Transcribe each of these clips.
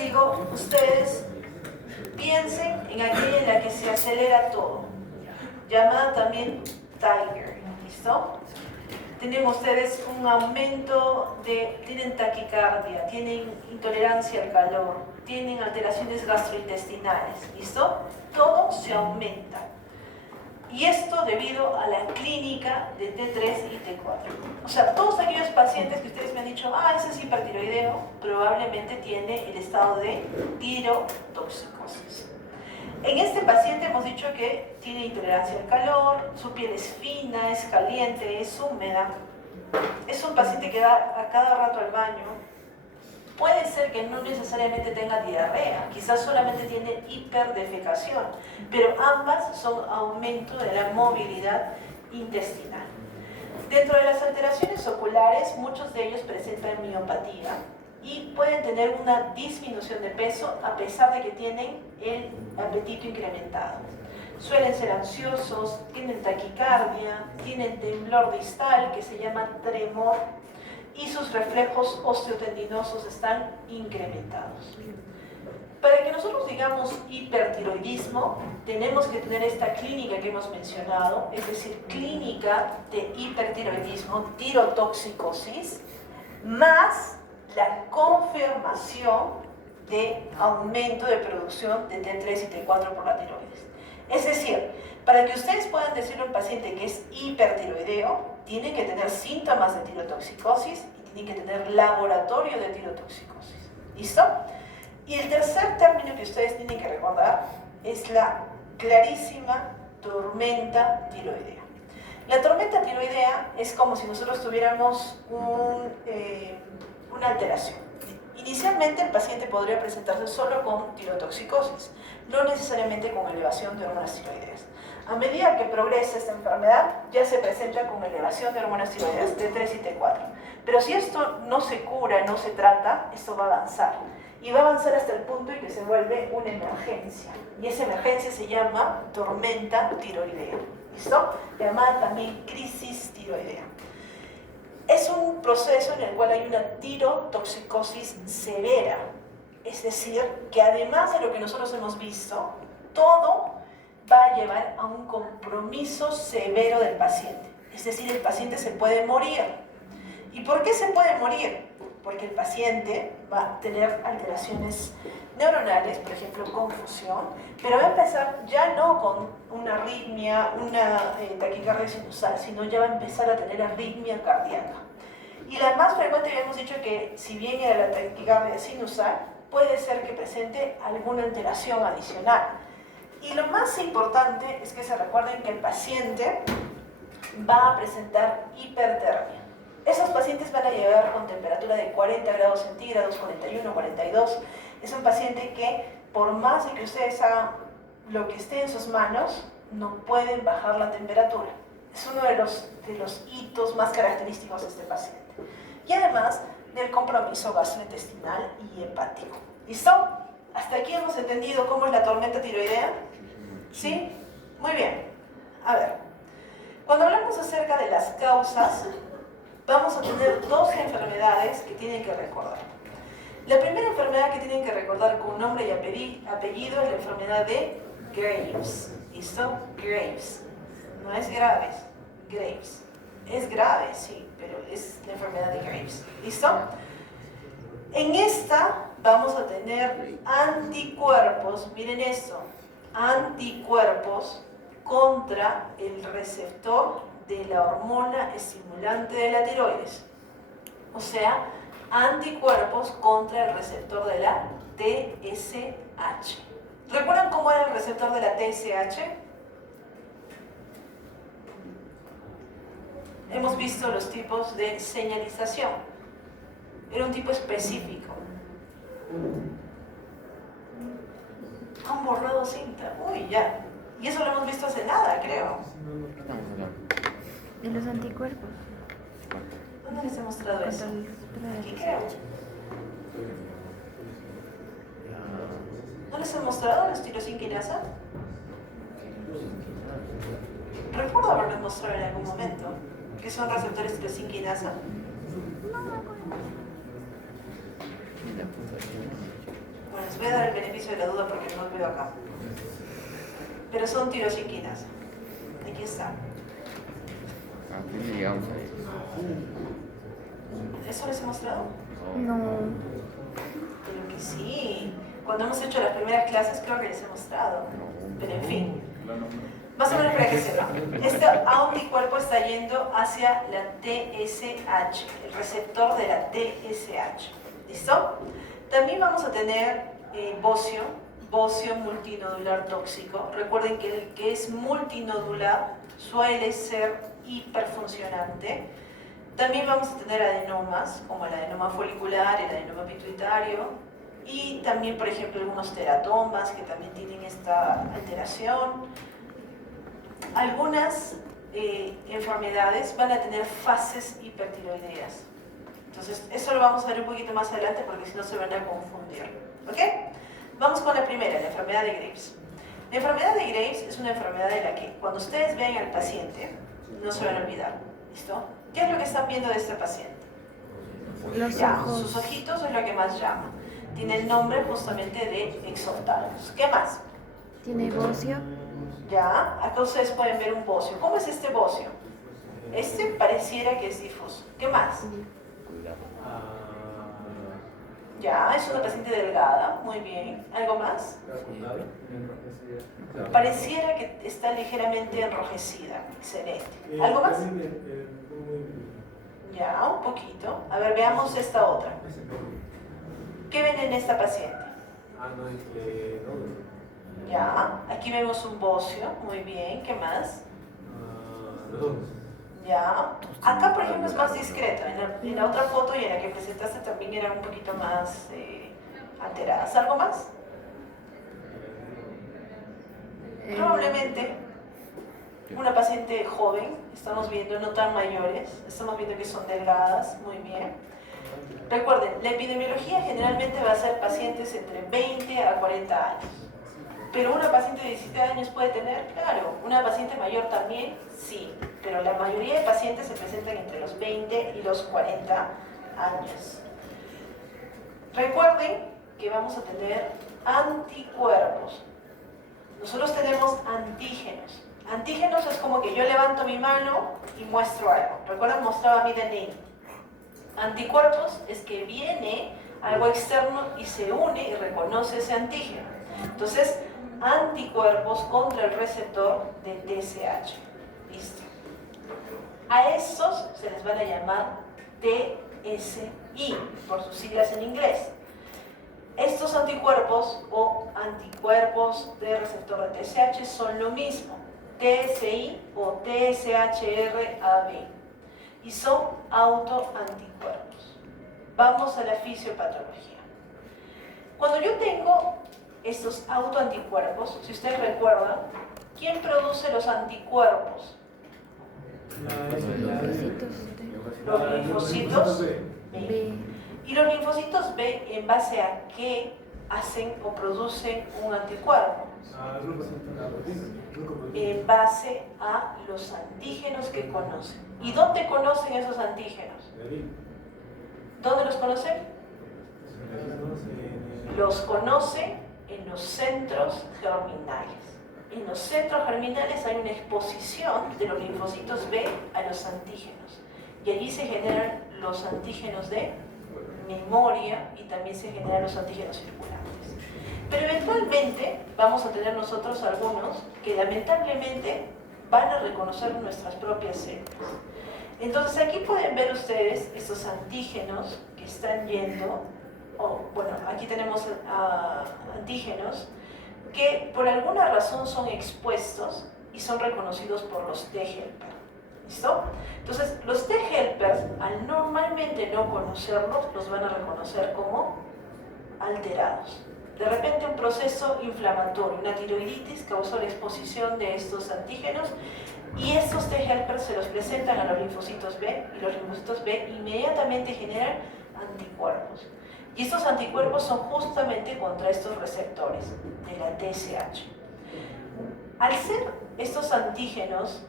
digo, ustedes piensen en aquella en la que se acelera todo, llamada también Tiger, ¿listo? Tienen ustedes un aumento tienen taquicardia, tienen intolerancia al calor, tienen alteraciones gastrointestinales, ¿listo? Todo se aumenta. Y esto debido a la clínica de T3 y T4. O sea, todos aquellos pacientes que ustedes me han dicho, ese es hipertiroideo, probablemente tiene el estado de tirotoxicosis. En este paciente hemos dicho que tiene intolerancia al calor, su piel es fina, es caliente, es húmeda. Es un paciente que va a cada rato al baño. Puede ser que no necesariamente tenga diarrea, quizás solamente tiene hiperdefecación, pero ambas son aumento de la movilidad intestinal. Dentro de las alteraciones oculares, muchos de ellos presentan miopatía y pueden tener una disminución de peso a pesar de que tienen el apetito incrementado. Suelen ser ansiosos, tienen taquicardia, tienen temblor distal que se llama tremor y sus reflejos osteotendinosos están incrementados. Para que nosotros digamos hipertiroidismo, tenemos que tener esta clínica que hemos mencionado, es decir, clínica de hipertiroidismo, tirotoxicosis, más la confirmación de aumento de producción de T3 y T4 por la tiroides. Es decir, para que ustedes puedan decirle a un paciente que es hipertiroideo, tiene que tener síntomas de tirotoxicosis y tiene que tener laboratorio de tirotoxicosis. ¿Listo? Y el tercer término que ustedes tienen que recordar es la clarísima tormenta tiroidea. La tormenta tiroidea es como si nosotros tuviéramos una alteración. Inicialmente el paciente podría presentarse solo con tirotoxicosis, no necesariamente con elevación de hormonas tiroideas. A medida que progresa esta enfermedad, ya se presenta con elevación de hormonas tiroideas T3 y T4. Pero si esto no se cura, no se trata, esto va a avanzar. Y va a avanzar hasta el punto en que se vuelve una emergencia. Y esa emergencia se llama tormenta tiroidea. ¿Listo? Llamada también crisis tiroidea. Es un proceso en el cual hay una tirotoxicosis severa. Es decir, que además de lo que nosotros hemos visto, todo va a llevar a un compromiso severo del paciente. Es decir, el paciente se puede morir. ¿Y por qué se puede morir? Porque el paciente va a tener alteraciones neuronales, por ejemplo, confusión, pero va a empezar ya no con una arritmia, una taquicardia sinusal, sino ya va a empezar a tener arritmia cardíaca. Y la más frecuente, ya hemos dicho que si bien era la taquicardia sinusal, puede ser que presente alguna alteración adicional. Y lo más importante es que se recuerden que el paciente va a presentar hipertermia. Esos pacientes van a llegar con temperatura de 40 grados centígrados, 41, 42. Es un paciente que, por más de que ustedes hagan lo que esté en sus manos, no pueden bajar la temperatura. Es uno de los hitos más característicos de este paciente. Y además del compromiso gastrointestinal y hepático. ¿Listo? ¿Hasta aquí hemos entendido cómo es la tormenta tiroidea? ¿Sí? Muy bien. A ver, cuando hablamos acerca de las causas, vamos a tener dos enfermedades que tienen que recordar. La primera enfermedad que tienen que recordar con nombre y apellido es la enfermedad de Graves. ¿Listo? Graves. No es Graves, Graves. Es grave, sí, pero es la enfermedad de Graves. ¿Listo? En esta vamos a tener anticuerpos, miren esto, anticuerpos contra el receptor de la hormona estimulante de la tiroides. O sea, anticuerpos contra el receptor de la TSH. ¿Recuerdan cómo era el receptor de la TSH? Hemos visto los tipos de señalización. Era un tipo específico. Han borrado cinta. Uy, ya. Y eso lo hemos visto hace nada, creo. ¿De los anticuerpos? ¿Dónde les he mostrado eso? Aquí creo. ¿No les he mostrado la tirosinquinasa? Recuerdo haberles mostrado en algún momento que son receptores tirosinquinasa. voy a dar el beneficio de la duda porque no los veo acá. Pero son tirosiquinas. Aquí está. Aquí llegamos ahí. ¿Eso les he mostrado? No. Pero que sí. Cuando hemos hecho las primeras clases creo que les he mostrado. Pero en fin. Más o menos para que sepan. Este anticuerpo está yendo hacia la TSH, el receptor de la TSH. ¿Listo? También vamos a tener bocio multinodular tóxico. Recuerden que el que es multinodular suele ser hiperfuncionante. También vamos a tener adenomas, como el adenoma folicular, el adenoma pituitario, y también, por ejemplo, algunos teratomas que también tienen esta alteración. Algunas enfermedades van a tener fases hipertiroideas. Entonces, eso lo vamos a ver un poquito más adelante porque si no se van a confundir. ¿Ok? Vamos con la primera, la enfermedad de Graves. La enfermedad de Graves es una enfermedad en la que cuando ustedes ven al paciente, no se van a olvidar. ¿Listo? ¿Qué es lo que están viendo de este paciente? Los ojos. ojos. Sus ojitos es lo que más llama. Tiene el nombre justamente de exophthalmos. ¿Qué más? Tiene bocio. Ya, acá ustedes pueden ver un bocio. ¿Cómo es este bocio? Este pareciera que es difuso. ¿Qué más? Ya, es una paciente delgada, muy bien. ¿Algo más? Pareciera que está ligeramente enrojecida. Excelente. ¿Algo más? Ya, un poquito. A ver, veamos esta otra. ¿Qué ven en esta paciente? Ya, aquí vemos un bocio, muy bien. ¿Qué más? Ya, acá por ejemplo es más discreto. En la otra foto y en la que presentaste también eran un poquito más alteradas. ¿Algo más? Probablemente una paciente joven, estamos viendo, no tan mayores, estamos viendo que son delgadas, muy bien. Recuerden, la epidemiología generalmente va a ser pacientes entre 20 a 40 años. Pero una paciente de 17 años puede tener, claro, una paciente mayor también, sí, pero la mayoría de pacientes se presentan entre los 20 y los 40 años. Recuerden que vamos a tener anticuerpos. Nosotros tenemos antígenos. Antígenos es como que yo levanto mi mano y muestro algo. ¿Recuerdan? Mostraba mi DNI. Anticuerpos es que viene algo externo y se une y reconoce ese antígeno. Entonces, anticuerpos contra el receptor de TSH. Listo. A estos se les van a llamar TSI, por sus siglas en inglés. Estos anticuerpos o anticuerpos de receptor de TSH son lo mismo, TSI o TSHR-AB, y son autoanticuerpos. Vamos a la fisiopatología. Cuando yo tengo estos autoanticuerpos, si ustedes recuerdan, ¿quién produce los anticuerpos? Los linfocitos B. ¿Y los linfocitos B en base a qué hacen o producen un anticuerpo? En base a los antígenos que conocen. ¿Y dónde conocen esos antígenos? ¿Dónde los conocen? Los conocen en los centros germinales. En los centros germinales hay una exposición de los linfocitos B a los antígenos. Y allí se generan los antígenos de memoria y también se generan los antígenos circulantes. Pero eventualmente vamos a tener nosotros algunos que lamentablemente van a reconocer nuestras propias células. Entonces aquí pueden ver ustedes estos antígenos que están yendo, bueno, aquí tenemos antígenos que por alguna razón son expuestos y son reconocidos por los T-helper. ¿Listo? Entonces, los T-helpers, al normalmente no conocerlos, los van a reconocer como alterados. De repente un proceso inflamatorio, una tiroiditis, causó la exposición de estos antígenos y estos T-helpers se los presentan a los linfocitos B y los linfocitos B inmediatamente generan anticuerpos. Y estos anticuerpos son justamente contra estos receptores de la TSH. Al ser estos antígenos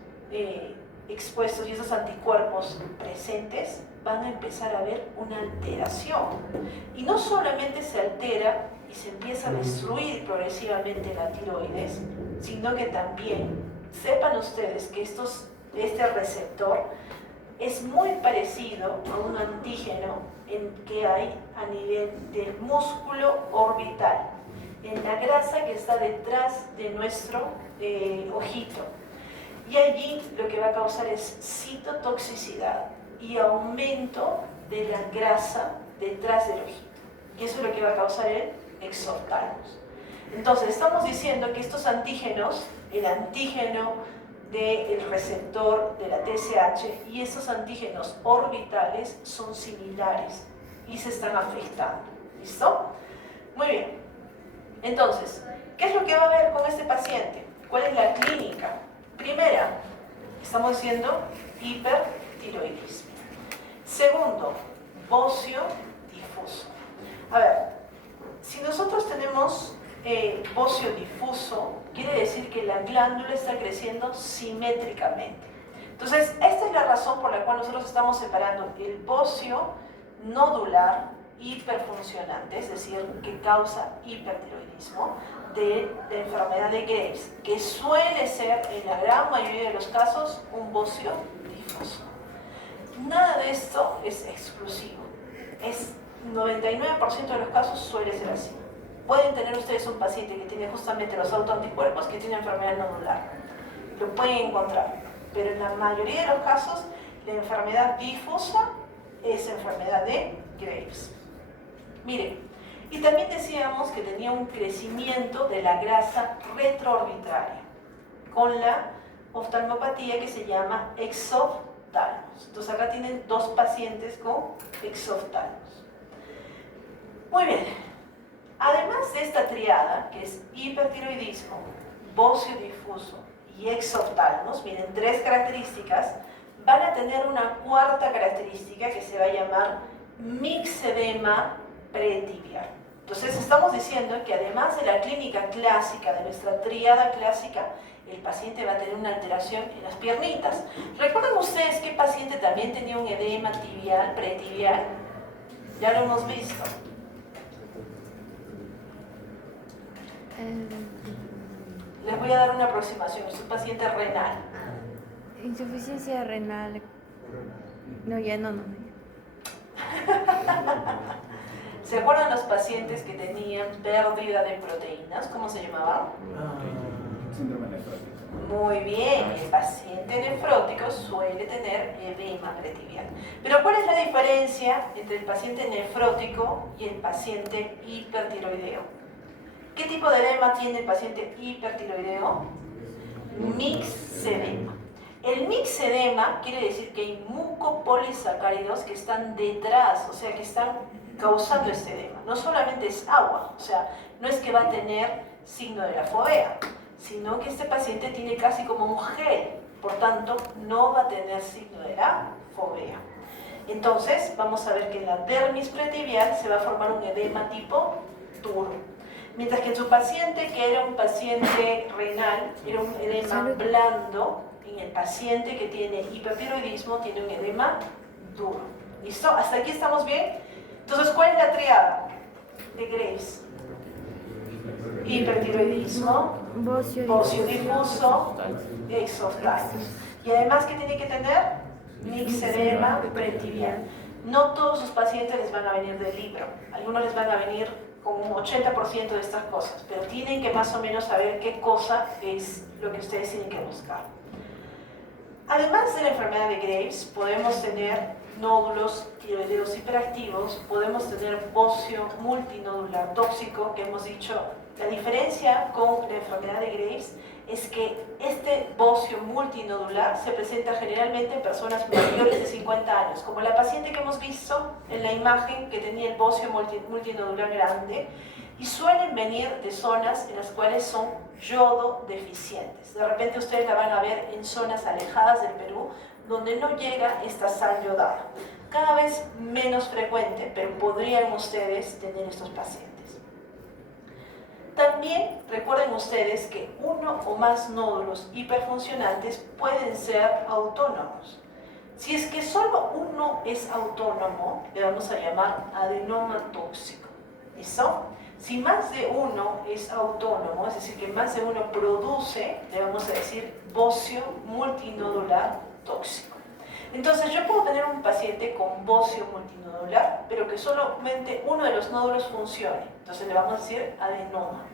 expuestos y esos anticuerpos presentes, van a empezar a ver una alteración. Y no solamente se altera y se empieza a destruir progresivamente la tiroides, sino que también sepan ustedes que este receptor es muy parecido a un antígeno que hay a nivel del músculo orbital, en la grasa que está detrás de nuestro ojito. Y allí lo que va a causar es citotoxicidad y aumento de la grasa detrás del ojito. Y eso es lo que va a causar el exophthalmos. Entonces, estamos diciendo que estos antígenos, el antígeno del receptor de la TSH y estos antígenos orbitales son similares y se están afectando. ¿Listo? Muy bien. Entonces, ¿qué es lo que va a haber con este paciente? ¿Cuál es la clínica? Primera, estamos diciendo hipertiroidismo. Segundo, bocio difuso. A ver, si nosotros tenemos bocio difuso, quiere decir que la glándula está creciendo simétricamente. Entonces, esta es la razón por la cual nosotros estamos separando el bocio nodular hiperfuncionante, es decir, que causa hipertiroidismo, de la enfermedad de Graves, que suele ser, en la gran mayoría de los casos, un bocio difuso. Nada de esto es exclusivo. Es 99% de los casos suele ser así. Pueden tener ustedes un paciente que tiene justamente los autoanticuerpos que tiene enfermedad nodular. Lo pueden encontrar. Pero en la mayoría de los casos, la enfermedad difusa es enfermedad de Graves. Miren, y también decíamos que tenía un crecimiento de la grasa retroorbitaria con la oftalmopatía que se llama exophthalmos. Entonces acá tienen dos pacientes con exophthalmos. Muy bien. Además de esta triada, que es hipertiroidismo, bocio difuso y exophthalmos, miren, tres características, van a tener una cuarta característica que se va a llamar mixedema pretibial. Entonces estamos diciendo que además de la clínica clásica, de nuestra triada clásica, el paciente va a tener una alteración en las piernitas. ¿Recuerdan ustedes qué paciente también tenía un edema tibial, pretibial? Ya lo hemos visto. Les voy a dar una aproximación. Es un paciente renal. Insuficiencia renal. No, ya no. ¿Se acuerdan los pacientes que tenían pérdida de proteínas? ¿Cómo se llamaban? Síndrome nefrótico. Muy bien, el paciente nefrótico suele tener edema pretibial. Pero ¿cuál es la diferencia entre el paciente nefrótico y el paciente hipertiroideo? ¿Qué tipo de edema tiene el paciente hipertiroideo? Mixedema. El mixedema quiere decir que hay mucopolisacáridos que están detrás, o sea, que están causando este edema. No solamente es agua, o sea, no es que va a tener signo de la fovea, sino que este paciente tiene casi como un gel, por tanto, no va a tener signo de la fovea. Entonces, vamos a ver que en la dermis pretibial se va a formar un edema tipo duro. Mientras que en su paciente, que era un paciente renal, era un edema blando, en el paciente que tiene hipertiroidismo tiene un edema duro. ¿Listo? ¿Hasta aquí estamos bien? Entonces, ¿cuál es la triada de Graves? Hipertiroidismo, bocio difuso, exophthalmos. Y además, ¿qué tiene que tener? Mixedema pretibial. No todos sus pacientes les van a venir del libro. Algunos les van a venir con un 80% de estas cosas, pero tienen que más o menos saber qué cosa es lo que ustedes tienen que buscar. Además de la enfermedad de Graves, podemos tener nódulos tiroideos hiperactivos, podemos tener bocio multinodular tóxico, que hemos dicho, la diferencia con la enfermedad de Graves es que este bocio multinodular se presenta generalmente en personas mayores de 50 años, como la paciente que hemos visto en la imagen que tenía el bocio multinodular grande, y suelen venir de zonas en las cuales son yodo deficientes. De repente ustedes la van a ver en zonas alejadas del Perú, donde no llega esta sal yodada. Cada vez menos frecuente, pero podrían ustedes tener estos pacientes. También También recuerden ustedes que uno o más nódulos hiperfuncionantes pueden ser autónomos. Si es que solo uno es autónomo, le vamos a llamar adenoma tóxico. ¿Listo? Si más de uno es autónomo, es decir, que más de uno produce, le vamos a decir bocio multinodular tóxico. Entonces yo puedo tener un paciente con bocio multinodular, pero que solamente uno de los nódulos funcione. Entonces le vamos a decir adenoma.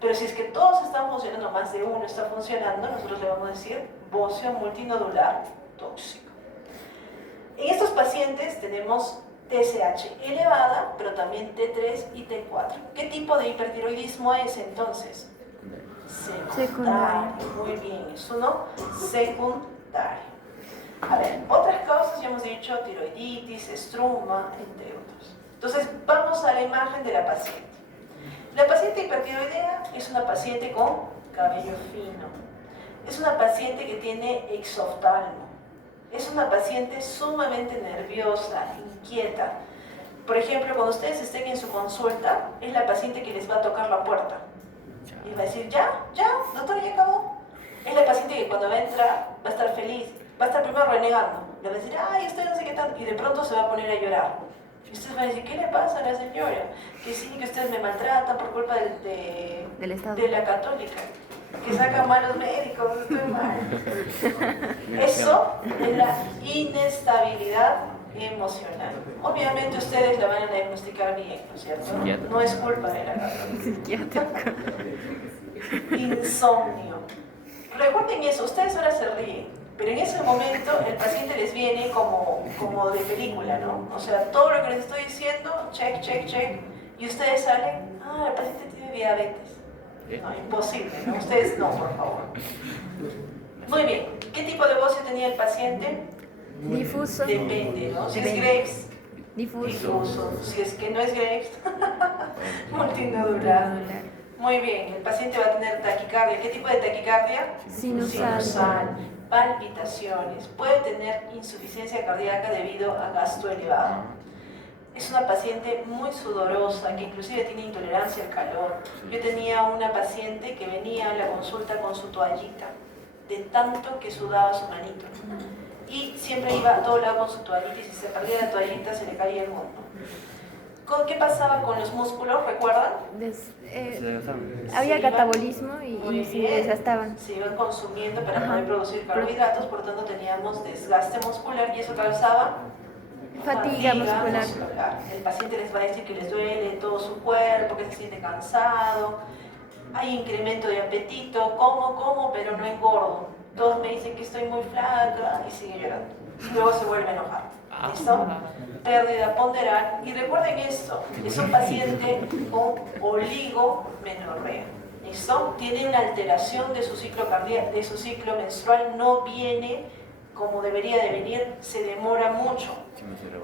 Pero si es que todos están funcionando, más de uno está funcionando, nosotros le vamos a decir bocio multinodular tóxico. En estos pacientes tenemos TSH elevada, pero también T3 y T4. ¿Qué tipo de hipertiroidismo es entonces? Secundario. Muy bien, es uno secundario. A ver, otras causas ya hemos dicho, tiroiditis, estruma, entre otros. Entonces, vamos a la imagen de la paciente. La paciente hipertiroidea es una paciente con cabello fino. Es una paciente que tiene exoftalmo. Es una paciente sumamente nerviosa, inquieta. Por ejemplo, cuando ustedes estén en su consulta, es la paciente que les va a tocar la puerta. Y va a decir, ya, doctor, ya acabó. Es la paciente que cuando va a entrar va a estar feliz. Va a estar primero renegando. Le va a decir, ay, usted no sé qué tanto. Y de pronto se va a poner a llorar. Y ustedes van a decir, ¿qué le pasa a la señora? Que sí, que ustedes me maltratan por culpa del Estado. De la católica. Que sacan malos médicos, estoy mal. Eso es la inestabilidad emocional. Obviamente ustedes la van a diagnosticar bien, ¿no es cierto? No es culpa de la católica. Insomnio. Recuerden eso, ustedes ahora se ríen, pero en ese momento el paciente les viene como de película, ¿no? O sea, todo lo que les estoy diciendo, check, y ustedes salen, el paciente tiene diabetes. No, imposible, ¿no? Ustedes no, por favor. Muy bien, ¿qué tipo de bocio tenía el paciente? Difuso. Depende, ¿no? Si es Graves, difuso. Si es que no es Graves, multinodular. Muy bien, el paciente va a tener taquicardia. ¿Qué tipo de taquicardia? Sinusal. Palpitaciones. Puede tener insuficiencia cardíaca debido a gasto elevado. Es una paciente muy sudorosa, que inclusive tiene intolerancia al calor. Yo tenía una paciente que venía a la consulta con su toallita, de tanto que sudaba su manito. Y siempre iba a todo lado con su toallita, y si se perdía la toallita se le caía el mundo. ¿Qué pasaba con los músculos? ¿Recuerdan? Había catabolismo y se desgastaban. Se iban consumiendo para poder producir carbohidratos, por lo tanto teníamos desgaste muscular y eso causaba fatiga muscular. El paciente les va a decir que les duele todo su cuerpo, que se siente cansado, hay incremento de apetito, como, pero no engordo. Todos me dicen que estoy muy flaca y sigue llorando. Luego se vuelve a enojar. ¿Listo? Pérdida ponderal. Y recuerden esto, es un paciente con oligomenorrea. ¿Listo? Tiene una alteración de su ciclo cardíaco, de su ciclo menstrual, no viene como debería de venir, se demora mucho.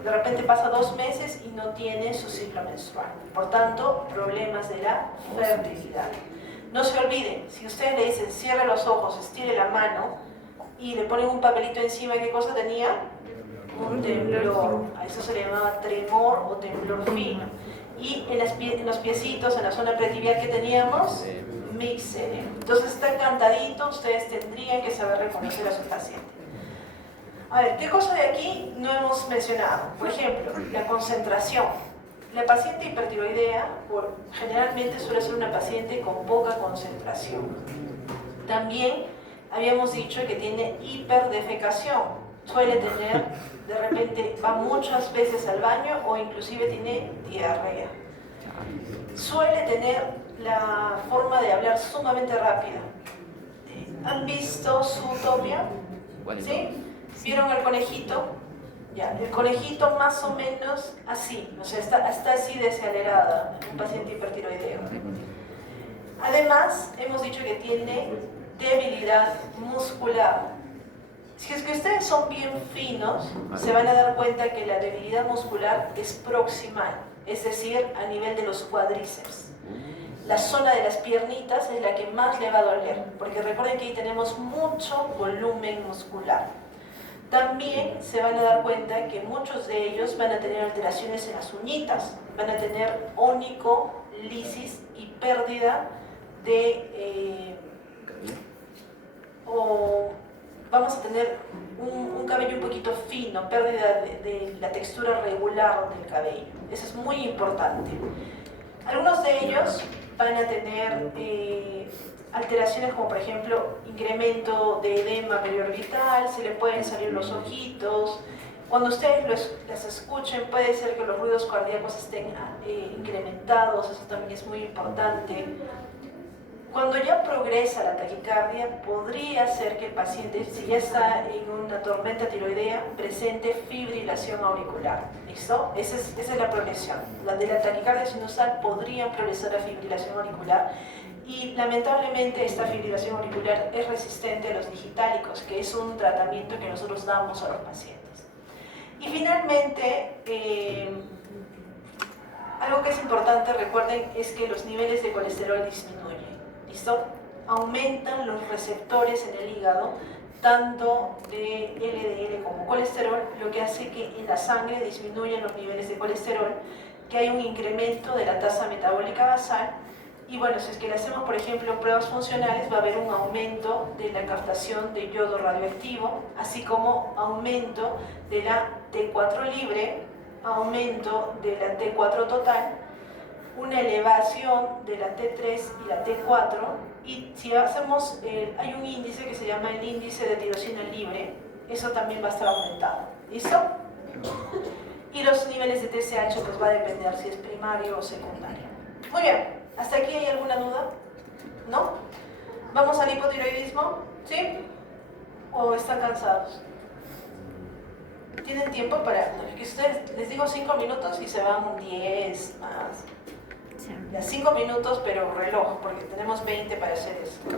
De repente pasa 2 meses y no tiene su ciclo menstrual. Por tanto, problemas de la fertilidad. No se olviden, si ustedes le dicen cierre los ojos, estire la mano y le ponen un papelito encima, ¿qué cosa tenía? Un temblor. A eso se le llamaba tremor o temblor fino. Y en los piecitos, en la zona pretibial que teníamos, mixere. Entonces está encantadito, ustedes tendrían que saber reconocer a su paciente. A ver, ¿qué cosa de aquí no hemos mencionado? Por ejemplo, la concentración. La paciente hipertiroidea generalmente suele ser una paciente con poca concentración. También habíamos dicho que tiene hiperdefecación. Suele tener, de repente, va muchas veces al baño o inclusive tiene diarrea. Suele tener la forma de hablar sumamente rápida. ¿Han visto Zootopia? ¿Sí? ¿Vieron el conejito? Ya, el conejito más o menos así, o sea, está así desacelerada, un paciente hipertiroideo. Además, hemos dicho que tiene debilidad muscular. Si es que ustedes son bien finos, se van a dar cuenta que la debilidad muscular es proximal, es decir, a nivel de los cuádriceps. La zona de las piernitas es la que más le va a doler, porque recuerden que ahí tenemos mucho volumen muscular. También se van a dar cuenta que muchos de ellos van a tener alteraciones en las uñitas, van a tener onicolisis y pérdida o vamos a tener un cabello un poquito fino, pérdida de la textura regular del cabello. Eso es muy importante. Algunos de ellos van a tener alteraciones como por ejemplo incremento de edema periorbital, se le pueden salir los ojitos. Cuando ustedes las escuchen puede ser que los ruidos cardíacos estén incrementados, eso también es muy importante. Cuando ya progresa la taquicardia, podría ser que el paciente, si ya está en una tormenta tiroidea, presente fibrilación auricular. ¿Listo? Esa es la progresión. La de la taquicardia sinusal podría progresar a fibrilación auricular y lamentablemente esta fibrilación auricular es resistente a los digitálicos, que es un tratamiento que nosotros damos a los pacientes. Y finalmente, algo que es importante, recuerden, es que los niveles de colesterol disminuyen. ¿Listo? Aumentan los receptores en el hígado, tanto de LDL como colesterol, lo que hace que en la sangre disminuyan los niveles de colesterol, que hay un incremento de la tasa metabólica basal. Y bueno, si es que le hacemos, por ejemplo, pruebas funcionales, va a haber un aumento de la captación de yodo radioactivo, así como aumento de la T4 libre, aumento de la T4 total, una elevación de la T3 y la T4, y si hacemos, hay un índice que se llama el índice de tirosina libre, eso también va a estar aumentado. ¿Listo? Y los niveles de TSH pues va a depender si es primario o secundario. Muy bien, ¿hasta aquí hay alguna duda? ¿No? ¿Vamos al hipotiroidismo? ¿Sí? ¿O están cansados? ¿Tienen tiempo para...? Que ustedes, les digo 5 minutos y se van 10 más. Ya 5 minutos, pero reloj, porque tenemos 20 para hacer esto.